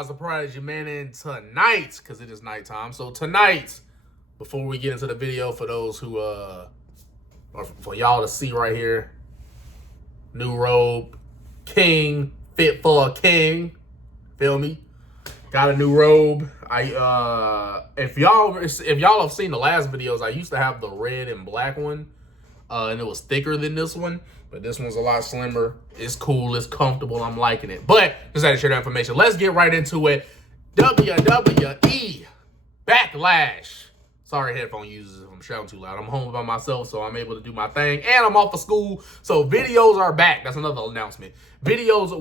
y'all? Surprise your man in tonight, because it is nighttime. So tonight, before we get into the video, for those who, or for y'all to see right here, new robe, king, fit for a king, feel me? Got a new robe. If y'all have seen the last videos, I used to have the red and black one, and it was thicker than this one. But this one's a lot slimmer. It's cool. It's comfortable. I'm liking it. But just had to share that information. Let's get right into it. WWE Backlash. Sorry, headphone users, if I'm shouting too loud. I'm home by myself, so I'm able to do my thing. And I'm off of school, so videos are back. That's another announcement. Videos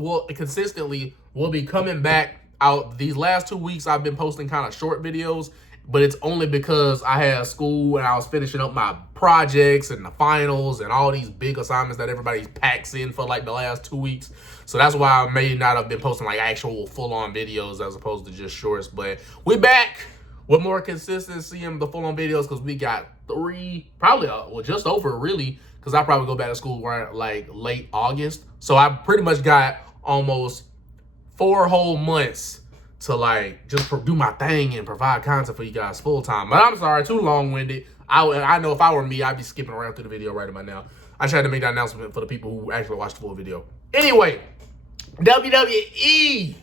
will be coming back out. These last 2 weeks, I've been posting kind of short videos, but it's only because I had school and I was finishing up my projects and the finals and all these big assignments that everybody packs in for like the last 2 weeks. So that's why I may not have been posting like actual full-on videos as opposed to just shorts. But we back with more consistency in the full-on videos because we got three, probably, well, just over really, because I probably go back to school around like late August. So I pretty much got almost 4 whole months to like just do my thing and provide content for you guys full time. But I'm sorry, too long-winded. I know if I were me, I'd be skipping around through the video right about now. I tried to make that announcement for the people who actually watched the full video. Anyway, WWE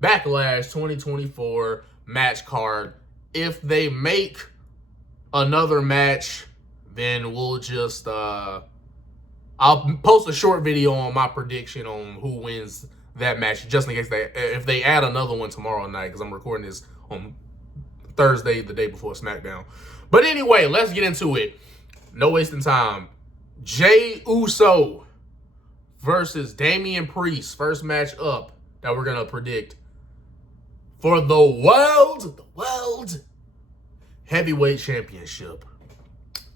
Backlash 2024 match card. If they make another match, then we'll just I'll post a short video on my prediction on who wins that match, just in case if they add another one tomorrow night, because I'm recording this on Thursday, the day before SmackDown. But anyway, let's get into it. No wasting time. Jey Uso versus Damian Priest, first match up that we're gonna predict for the World Heavyweight Championship.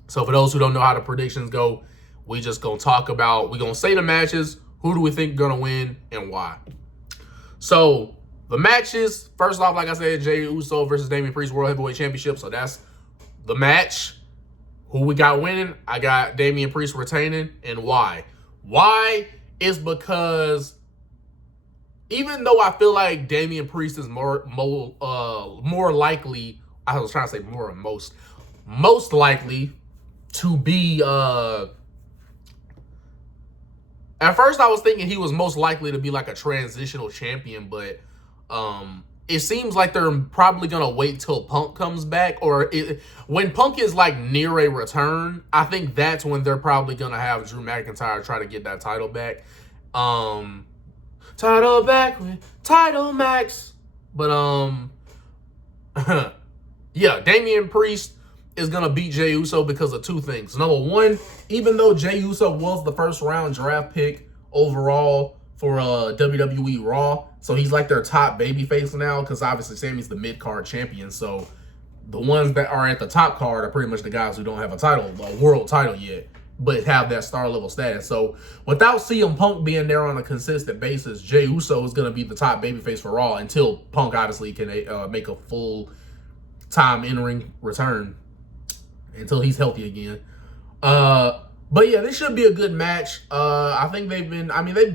So for those who don't know how the predictions go, we just gonna we're gonna say the matches. Who do we think gonna win and why? So the matches, first off, like I said, Jey Uso versus Damian Priest World Heavyweight Championship. So that's the match. Who we got winning? I got Damian Priest retaining, and why? Why is because even though I feel like Damian Priest is more likely, I was trying to say most likely to be at first, I was thinking he was most likely to be like a transitional champion, but it seems like they're probably going to wait till Punk comes back. Or when Punk is like near a return, I think that's when they're probably going to have Drew McIntyre try to get that title back. Title back with Title Max. But, yeah, Damian Priest is going to beat Jey Uso because of two things. Number one, even though Jey Uso was the first round draft pick overall for WWE Raw, so he's like their top babyface now, because obviously Sammy's the mid-card champion. So the ones that are at the top card are pretty much the guys who don't have a world title yet, but have that star level status. So without CM Punk being there on a consistent basis, Jey Uso is going to be the top babyface for Raw until Punk obviously can make a full-time in-ring return, until he's healthy again. But yeah, this should be a good match. I think they've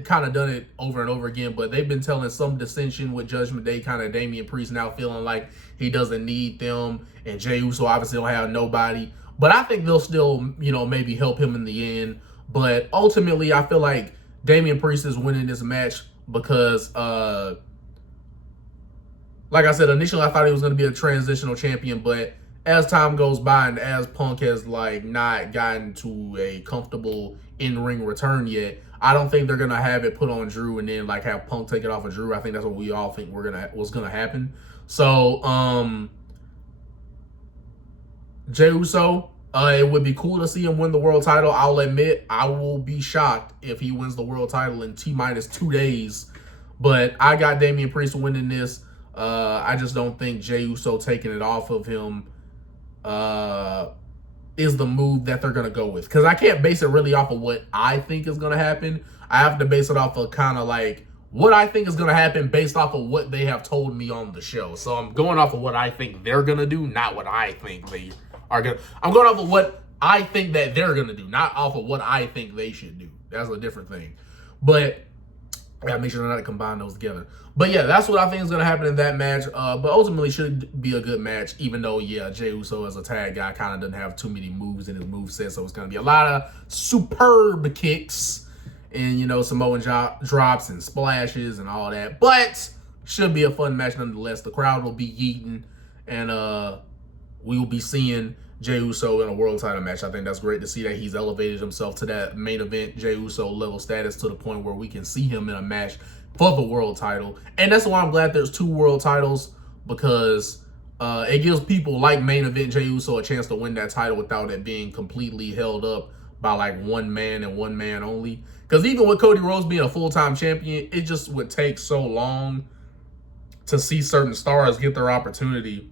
kind of done it over and over again, but they've been telling some dissension with Judgment Day, kind of Damian Priest now feeling like he doesn't need them, and Jey Uso obviously don't have nobody. But I think they'll still, maybe help him in the end. But ultimately, I feel like Damian Priest is winning this match because, like I said, initially I thought he was going to be a transitional champion, but as time goes by and as Punk has like not gotten to a comfortable in-ring return yet, I don't think they're gonna have it put on Drew and then like have Punk take it off of Drew. I think that's what we all think was gonna happen. So Jey Uso, it would be cool to see him win the world title. I'll admit I will be shocked if he wins the world title in T-minus 2 days. But I got Damian Priest winning this. I just don't think Jey Uso taking it off of him is the move that they're going to go with. Because I can't base it really off of what I think is going to happen. I have to base it off of kind of like what I think is going to happen based off of what they have told me on the show. So I'm going off of what I think they're going to do, not what I think they are going to. I'm going off of what I think that they're going to do, not off of what I think they should do. That's a different thing. But I gotta make sure not to combine those together. But yeah, that's what I think is gonna happen in that match. But ultimately should be a good match, even though, yeah, Jey Uso as a tag guy kind of doesn't have too many moves in his moveset, so it's gonna be a lot of superb kicks and, you know, Samoan drops and splashes and all that. But should be a fun match nonetheless. The crowd will be yeeting, and we will be seeing Jey Uso in a world title match. I think that's great to see that he's elevated himself to that main event Jey Uso level status to the point where we can see him in a match for the world title. And that's why I'm glad there's 2 world titles, because it gives people like main event Jey Uso a chance to win that title without it being completely held up by like one man and one man only. Because even with Cody Rhodes being a full-time champion, it just would take so long to see certain stars get their opportunity.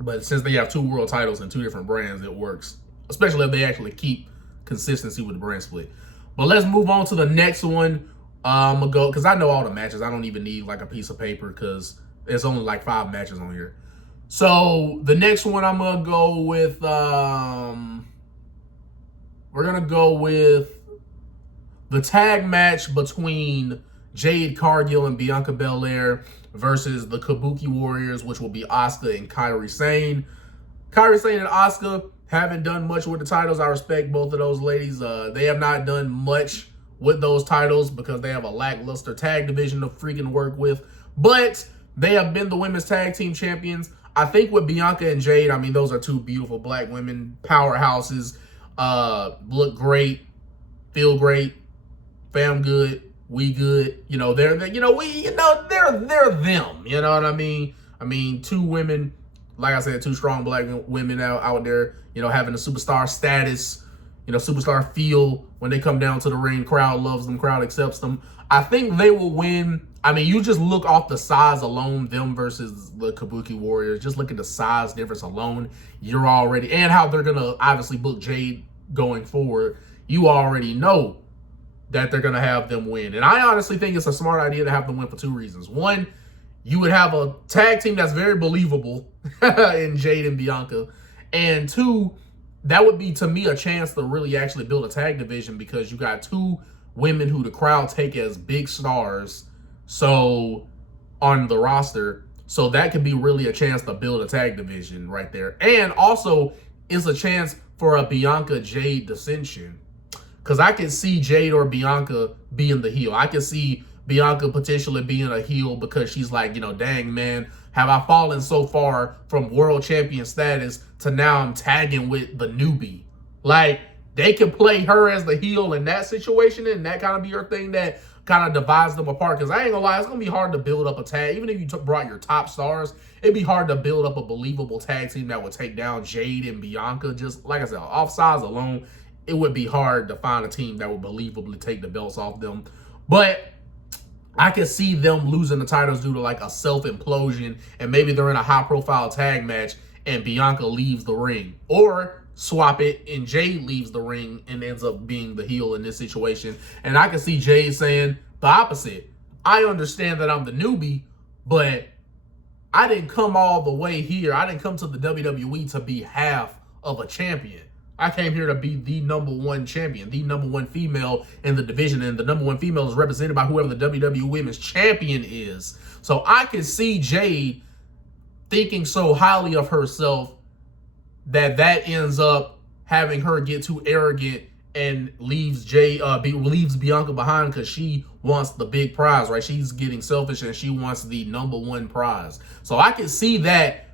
But since they have 2 world titles and 2 different brands, it works. Especially if they actually keep consistency with the brand split. But let's move on to the next one. I'm going to go, because I know all the matches. I don't even need like a piece of paper because there's only like 5 matches on here. So the next one I'm going to go with, we're going to go with the tag match between Jade Cargill and Bianca Belair versus the Kabuki Warriors, which will be Asuka and Kairi Sane. Kairi Sane and Asuka haven't done much with the titles. I respect both of those ladies. They have not done much with those titles because they have a lackluster tag division to freaking work with. But they have been the women's tag team champions. I think with Bianca and Jade, I mean, those are 2 beautiful black women powerhouses. Look great, feel great, fam good. We good, you know, they're them, you know what I mean? I mean, 2 women, like I said, 2 strong black women out there, you know, having a superstar status, you know, superstar feel when they come down to the ring. Crowd loves them, crowd accepts them. I think they will win. I mean, you just look off the size alone, them versus the Kabuki Warriors. Just look at the size difference alone. You're already, and how they're gonna obviously book Jade going forward. You already know that they're going to have them win. And I honestly think it's a smart idea to have them win for 2 reasons. One, you would have a tag team that's very believable in Jade and Bianca. And 2, that would be, to me, a chance to really actually build a tag division, because you got 2 women who the crowd take as big stars so on the roster. So that could be really a chance to build a tag division right there. And also, it's a chance for a Bianca-Jade dissension. Because I can see Jade or Bianca being the heel. I can see Bianca potentially being a heel because she's like, you know, dang, man, have I fallen so far from world champion status to now I'm tagging with the newbie? Like, they can play her as the heel in that situation, and that kind of be her thing that kind of divides them apart. Because I ain't gonna lie, it's gonna be hard to build up a tag. Even if you brought your top stars, it'd be hard to build up a believable tag team that would take down Jade and Bianca. Just like I said, off size alone, it would be hard to find a team that would believably take the belts off them. But I could see them losing the titles due to like a self-implosion, and maybe they're in a high-profile tag match and Bianca leaves the ring. Or swap it and Jade leaves the ring and ends up being the heel in this situation. And I can see Jade saying the opposite. I understand that I'm the newbie, but I didn't come all the way here. I didn't come to the WWE to be half of a champion. I came here to be the #1 champion, the #1 female in the division, and the #1 female is represented by whoever the WWE Women's Champion is. So I can see Jade thinking so highly of herself that ends up having her get too arrogant and leaves Bianca behind because she wants the big prize, right? She's getting selfish and she wants the #1 prize. So I can see that.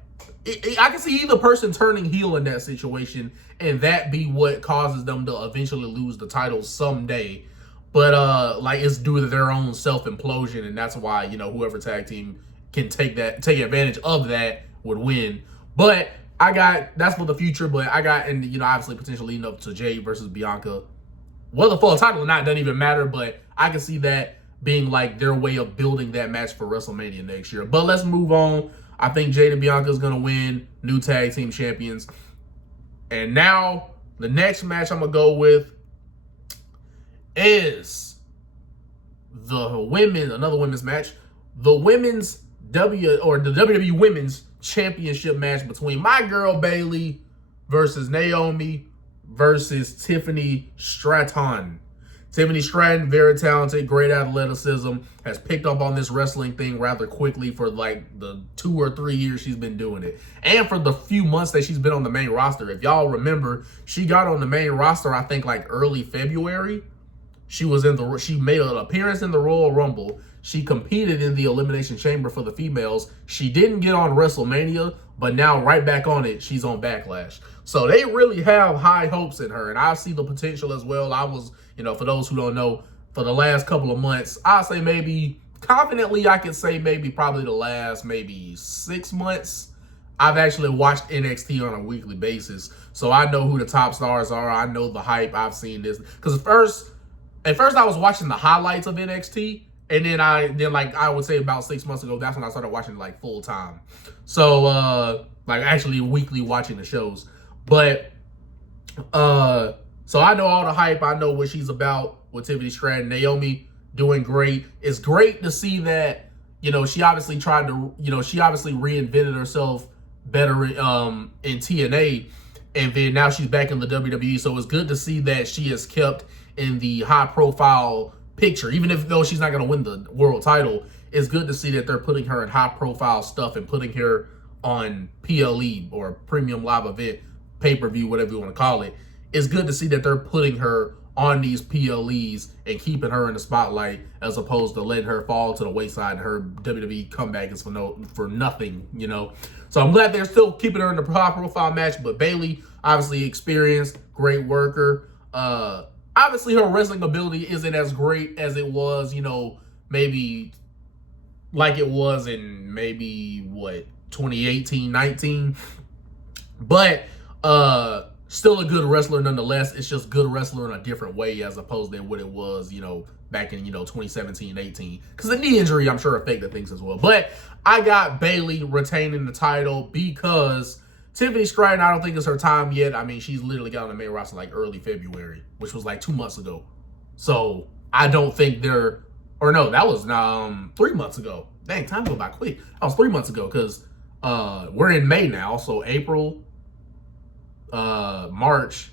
I can see either person turning heel in that situation, and that be what causes them to eventually lose the title someday. But like, it's due to their own self-implosion, and that's why, you know, whoever tag team can take advantage of that would win. But that's for the future, but and you know, obviously potentially leading up to Jade versus Bianca. Whether for a title or not doesn't even matter, but I can see that being like their way of building that match for WrestleMania next year. But let's move on. I think Jade and Bianca is going to win, new tag team champions. And now the next match I'm going to go with is another women's match. The WWE Women's Championship match between my girl Bayley versus Naomi versus Tiffany Stratton. Tiffany Stratton, very talented, great athleticism, has picked up on this wrestling thing rather quickly for like the 2 or 3 years she's been doing it. And for the few months that she's been on the main roster. If y'all remember, she got on the main roster, I think like early February. She made an appearance in the Royal Rumble. She competed in the Elimination Chamber for the females. She didn't get on WrestleMania, but now right back on it, she's on Backlash. So they really have high hopes in her, and I see the potential as well. I was, for those who don't know, for the last couple of months, I'd say maybe, confidently I could say maybe probably the last maybe 6 months, I've actually watched NXT on a weekly basis. So I know who the top stars are. I know the hype. I've seen this. Because at first I was watching the highlights of NXT, and then I would say about 6 months ago, that's when I started watching like full time. So like actually weekly watching the shows. But so I know all the hype. I know what she's about with Tiffany Stratton. Naomi doing great. It's great to see that, she obviously she obviously reinvented herself better in TNA, and then now she's back in the WWE. So it's good to see that she is kept in the high profile picture, even though she's not going to win the world title. It's good to see that they're putting her in high profile stuff and putting her on PLE or Premium Live Event, pay-per-view, whatever you want to call it. It's good to see that they're putting her on these PLEs and keeping her in the spotlight, as opposed to letting her fall to the wayside and her WWE comeback is for nothing, So I'm glad they're still keeping her in the high profile match. But Bayley, obviously experienced, great worker. Obviously her wrestling ability isn't as great as it was, maybe like it was in maybe 2018, 19. But still a good wrestler nonetheless. It's just good wrestler in a different way as opposed to what it was, back in, 2017, 18. Because the knee injury, I'm sure, affected things as well. But I got Bayley retaining the title because Tiffany Stratton, I don't think it's her time yet. I mean, she's literally got on the main roster like early February, which was like 2 months ago. So I don't think that was 3 months ago. Dang, time go by quick. That was 3 months ago because we're in May now. So April, March,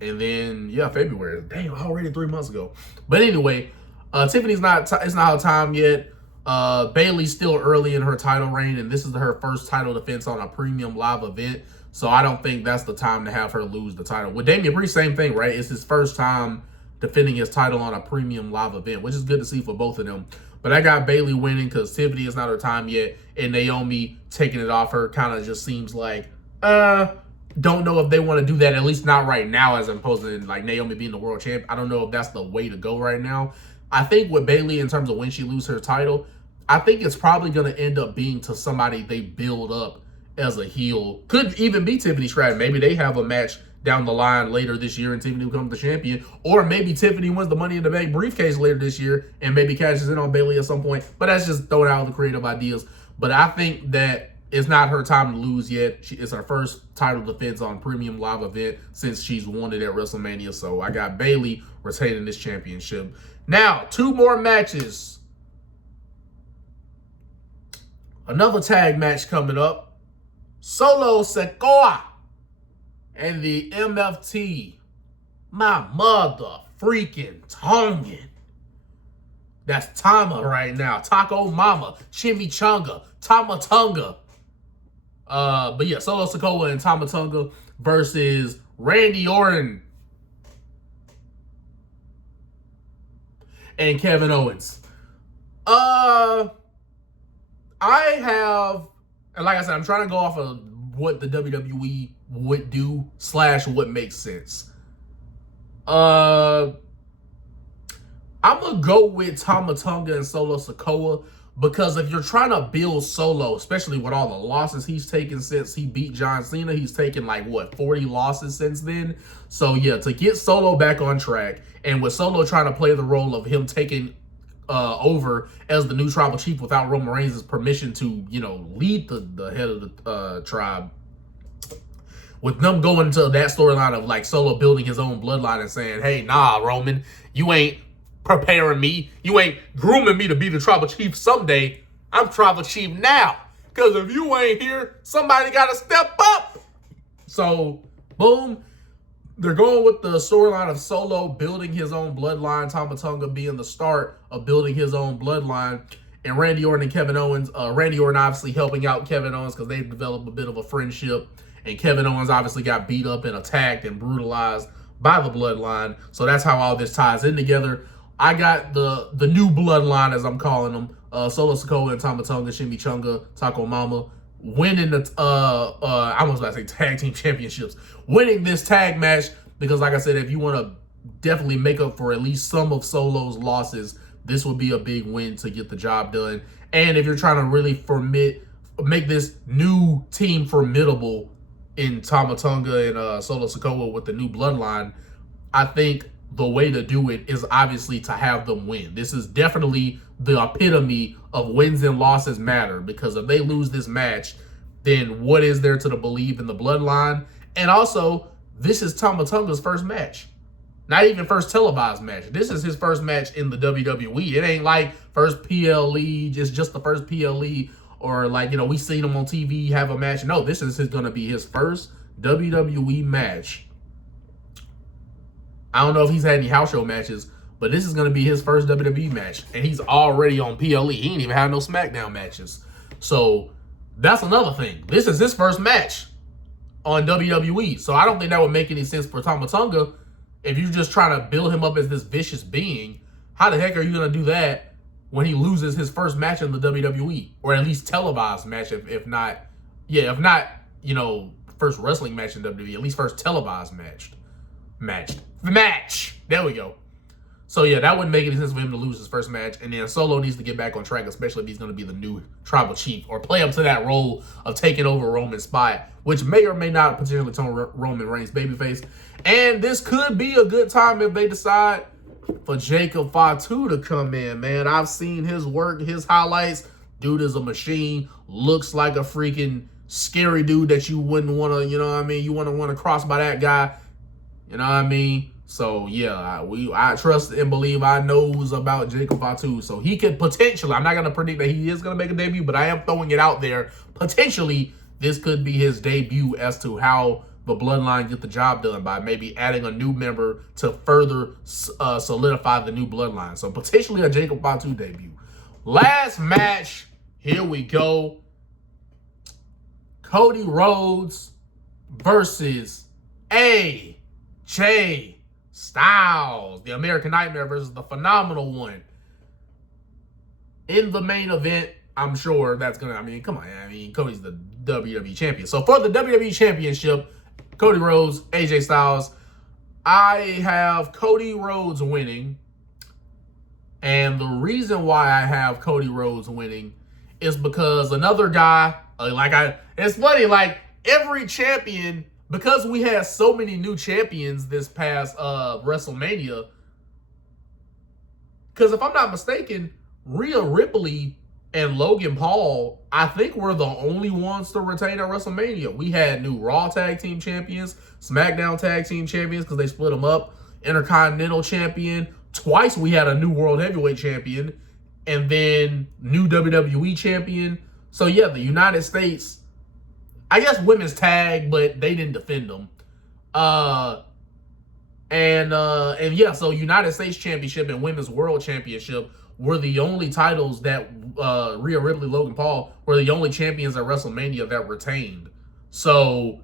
and then February. Dang, already 3 months ago. But anyway, Tiffany's it's not her time yet. Bayley's still early in her title reign, and this is her first title defense on a Premium Live Event. So I don't think that's the time to have her lose the title. With Damian Priest, same thing, right? It's his first time defending his title on a Premium Live Event, which is good to see for both of them. But I got Bayley winning because Tiffany is not her time yet, and Naomi taking it off her kind of just seems like, don't know if they want to do that, at least not right now, as opposed to like Naomi being the world champ. I don't know if that's the way to go right now. I think with Bayley, in terms of when she loses her title, I think it's probably going to end up being to somebody they build up as a heel. Could even be Tiffany Stratton. Maybe they have a match down the line later this year and Tiffany becomes the champion. Or maybe Tiffany wins the Money in the Bank briefcase later this year and maybe cashes in on Bayley at some point. But that's just throwing out the creative ideas. But I think that it's not her time to lose yet. It's her first title defense on Premium Live Event since she's won it at WrestleMania. So I got Bayley retaining this championship. Now, 2 more matches. Another tag match coming up. Solo Sikoa and the MFT. My mother freaking Tongan. That's Tama right now. Taco Mama. Chimichanga. Tamatonga. But yeah, Solo Sikoa and Tamatonga versus Randy Orton and Kevin Owens. And like I said, I'm trying to go off of what the WWE would do / what makes sense. I'm going to go with Tamatonga and Solo Sikoa because if you're trying to build Solo, especially with all the losses he's taken since he beat John Cena, he's taken 40 losses since then. So yeah, to get Solo back on track, and with Solo trying to play the role of him taking over as the new tribal chief without Roman Reigns' permission to, lead the head of the tribe. With them going to that storyline of Solo building his own bloodline and saying, hey, nah, Roman, you ain't preparing me. You ain't grooming me to be the tribal chief someday. I'm tribal chief now. Because if you ain't here, somebody got to step up. So, boom. They're going with the storyline of Solo building his own bloodline, Tama Tonga being the start of building his own bloodline, and Randy Orton and Kevin Owens. Randy Orton obviously helping out Kevin Owens because they've developed a bit of a friendship, and Kevin Owens obviously got beat up and attacked and brutalized by the bloodline. So that's how all this ties in together. I got the new bloodline, as I'm calling them, Solo Sikoa and Tama Tonga, Chimichanga, Taco Mama, winning the I was about to say tag team championships, winning this tag match, because like I said, if you want to definitely make up for at least some of Solo's losses, this would be a big win to get the job done. And if you're trying to really make this new team formidable in Tama Tonga and Solo Sikoa with the new bloodline, I think the way to do it is obviously to have them win. This is definitely the epitome of wins and losses matter, because if they lose this match, then what is there to believe in the bloodline? And also, this is Tama Tonga's first match. Not even first televised match. This is his first match in the WWE. It ain't like first PLE, just the first PLE, or like, you know, we seen him on TV have a match. No, this is going to be his first WWE match. I don't know if he's had any house show matches, but this is going to be his first WWE match. And he's already on PLE. He ain't even had no SmackDown matches. So that's another thing. This is his first match on WWE. So I don't think that would make any sense for Tama Tonga. If you're just trying to build him up as this vicious being, how the heck are you going to do that when he loses his first match in the WWE? Or at least televised match, if not, you know, first wrestling match in WWE, at least first televised match. There we go. So yeah, that wouldn't make any sense for him to lose his first match. And then Solo needs to get back on track, especially if he's going to be the new tribal chief or play up to that role of taking over Roman's spot, which may or may not potentially turn Roman Reigns babyface. And this could be a good time if they decide for Jacob Fatu to come in, man. I've seen his work, his highlights. Dude is a machine. Looks like a freaking scary dude that you wouldn't want to, you know what I mean? You want to cross by that guy. You know what I mean? So, yeah, I trust and believe I knows about Jacob Fatu. So, he could potentially, I'm not going to predict that he is going to make a debut, but I am throwing it out there. Potentially, this could be his debut as to how the Bloodline get the job done, by maybe adding a new member to further solidify the new Bloodline. So, potentially a Jacob Fatu debut. Last match, here we go. Cody Rhodes versus AJ Styles, the American Nightmare versus the Phenomenal One. In the main event, I'm sure that's going to, I mean, come on. I mean, Cody's the WWE champion. So for the WWE championship, Cody Rhodes, AJ Styles, I have Cody Rhodes winning. And the reason why I have Cody Rhodes winning is because another guy, it's funny, like every champion, because we had so many new champions this past WrestleMania, because if I'm not mistaken, Rhea Ripley and Logan Paul, I think were the only ones to retain at WrestleMania. We had new Raw Tag Team Champions, SmackDown Tag Team Champions, because they split them up, Intercontinental Champion. Twice we had a new World Heavyweight Champion, and then new WWE Champion. So yeah, the United States, I guess women's tag, but they didn't defend them. And yeah, so United States Championship and Women's World Championship were the only titles that Rhea Ripley, Logan Paul were the only champions at WrestleMania that retained. So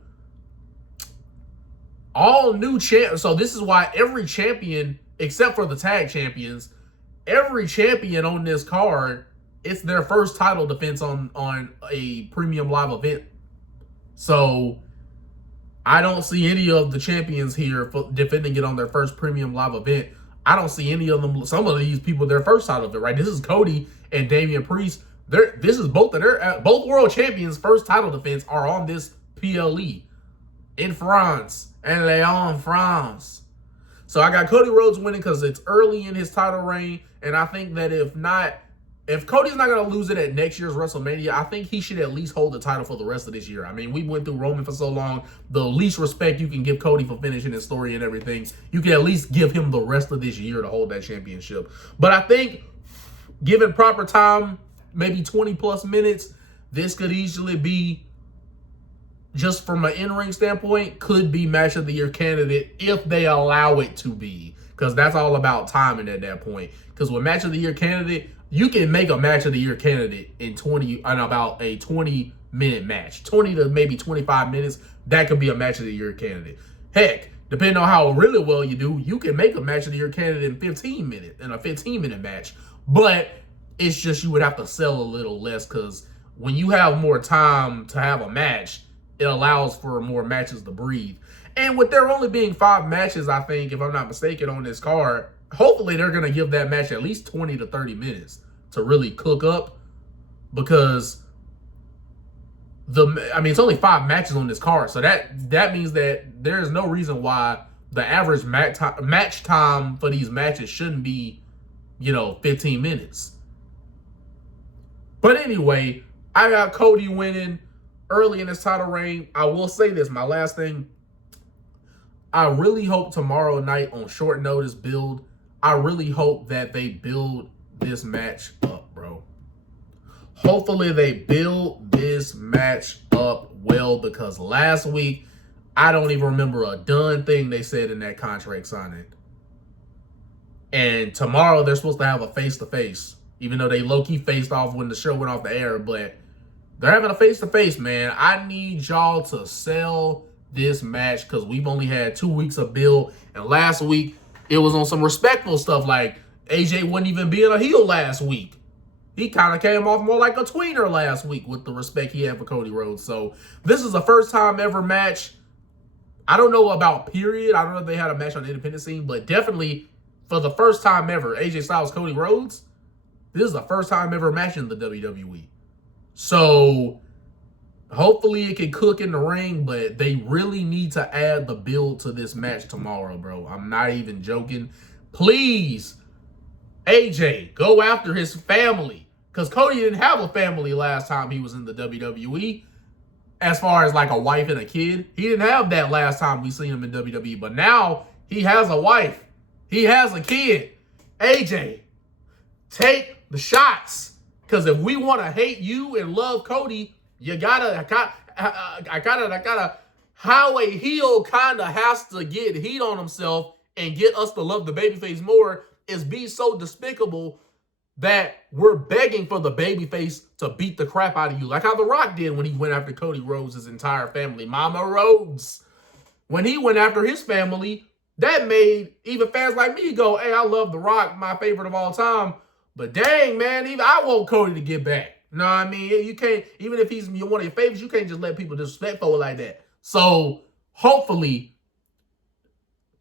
all new so this is why every champion, except for the tag champions, every champion on this card, it's their first title defense on a premium live event. So I don't see any of the champions here defending it on their first premium live event. I don't see any of them, some of these people, their first title of it, right? This is Cody and Damian Priest. This is both world champions' first title defense are on this PLE in France and Lyon, France. So I got Cody Rhodes winning because it's early in his title reign, and I think that if Cody's not going to lose it at next year's WrestleMania, I think he should at least hold the title for the rest of this year. I mean, we went through Roman for so long. The least respect you can give Cody for finishing his story and everything, you can at least give him the rest of this year to hold that championship. But I think, given proper time, maybe 20 plus minutes, this could easily be just from an in-ring standpoint, could be match of the year candidate if they allow it to be. Because that's all about timing at that point. Because with match of the year candidate, you can make a match of the year candidate in about a 20-minute match. 20 to maybe 25 minutes, that could be a match of the year candidate. Heck, depending on how really well you do, you can make a match of the year candidate in 15 minutes, in a 15-minute match. But it's just you would have to sell a little less, because when you have more time to have a match, it allows for more matches to breathe. And with there only being 5 matches, I think, if I'm not mistaken, on this card, hopefully they're going to give that match at least 20 to 30 minutes to really cook up, because it's only 5 matches on this card. So that means that there's no reason why the average match time for these matches shouldn't be, 15 minutes. But anyway, I got Cody winning early in this title reign. I will say this, my last thing. I really hope tomorrow night on short notice build, I really hope that they build this match up, bro. Hopefully they build this match up well, because last week, I don't even remember a done thing they said in that contract signing. And tomorrow they're supposed to have a face-to-face, even though they low-key faced off when the show went off the air, but they're having a face-to-face, man. I need y'all to sell this match, because we've only had 2 weeks of build, and last week it was on some respectful stuff, like AJ wasn't even being a heel last week. He kind of came off more like a tweener last week with the respect he had for Cody Rhodes. So this is a first time ever match. I don't know about period. I don't know if they had a match on the independent scene, but definitely for the first time ever, AJ Styles, Cody Rhodes, this is the first time ever match in the WWE. So hopefully it can cook in the ring, but they really need to add the build to this match tomorrow, bro. I'm not even joking. Please, AJ, go after his family, because Cody didn't have a family last time he was in the WWE. As far as like a wife and a kid, he didn't have that last time we seen him in WWE, but now he has a wife. He has a kid. AJ, take the shots, because if we want to hate you and love Cody, you gotta, how a heel kind of has to get heat on himself and get us to love the babyface more is be so despicable that we're begging for the babyface to beat the crap out of you. Like how The Rock did when he went after Cody Rhodes' entire family. Mama Rhodes. When he went after his family, that made even fans like me go, hey, I love The Rock, my favorite of all time. But dang, man, even I want Cody to get back. You know what I mean? You can't, even if he's one of your favorites, you can't just let people disrespectful like that. So hopefully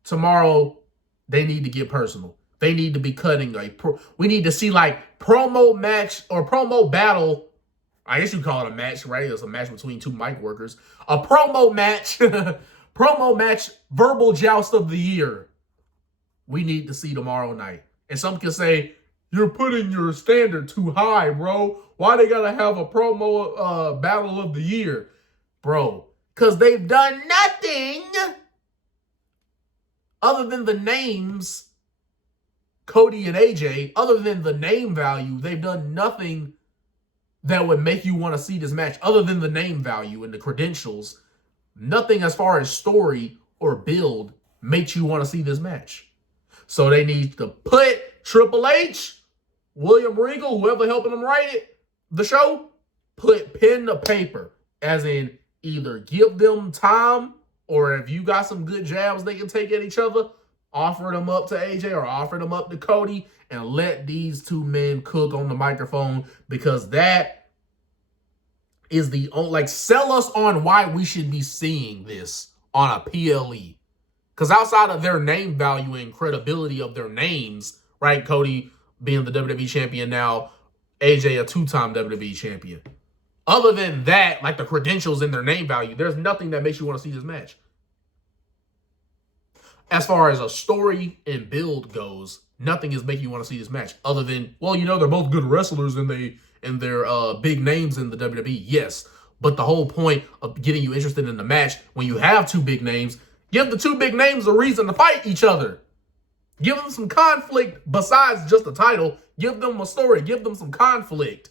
tomorrow they need to get personal. They need to be cutting we need to see like promo match or promo battle. I guess you call it a match, right? It's a match between 2 mic workers. A promo match, promo match, verbal joust of the year. We need to see tomorrow night. And some can say, you're putting your standard too high, bro. Why they gotta have a promo battle of the year? Bro, because they've done nothing other than the names, Cody and AJ, other than the name value. They've done nothing that would make you want to see this match other than the name value and the credentials. Nothing as far as story or build makes you want to see this match. So they need to put Triple H, William Regal, whoever helping them write it, the show, put pen to paper, as in either give them time, or if you got some good jabs they can take at each other, offer them up to AJ or offer them up to Cody, and let these 2 men cook on the microphone, because that is the only, like, sell us on why we should be seeing this on a PLE. Because outside of their name value and credibility of their names, right, Cody being the WWE champion now, AJ a 2-time WWE champion. Other than that, like the credentials and their name value, there's nothing that makes you want to see this match. As far as a story and build goes, nothing is making you want to see this match. Other than, well, they're both good wrestlers and they're big names in the WWE. Yes, but the whole point of getting you interested in the match, when you have 2 big names, give the 2 big names a reason to fight each other. Give them some conflict besides just the title. Give them a story. Give them some conflict.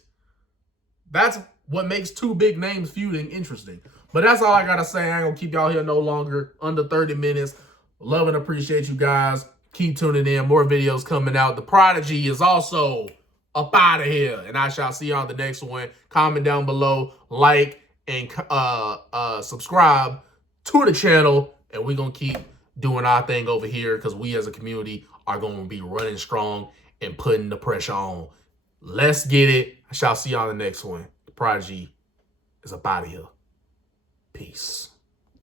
That's what makes 2 big names feuding interesting. But that's all I got to say. I ain't going to keep y'all here no longer. Under 30 minutes. Love and appreciate you guys. Keep tuning in. More videos coming out. The Prodigy is also up out of here. And I shall see you on the next one. Comment down below. Like and subscribe to the channel. And we're going to keep doing our thing over here because we as a community are going to be running strong and putting the pressure on. Let's get it. I shall see you on the next one. The Prodigy is up out of here. Peace.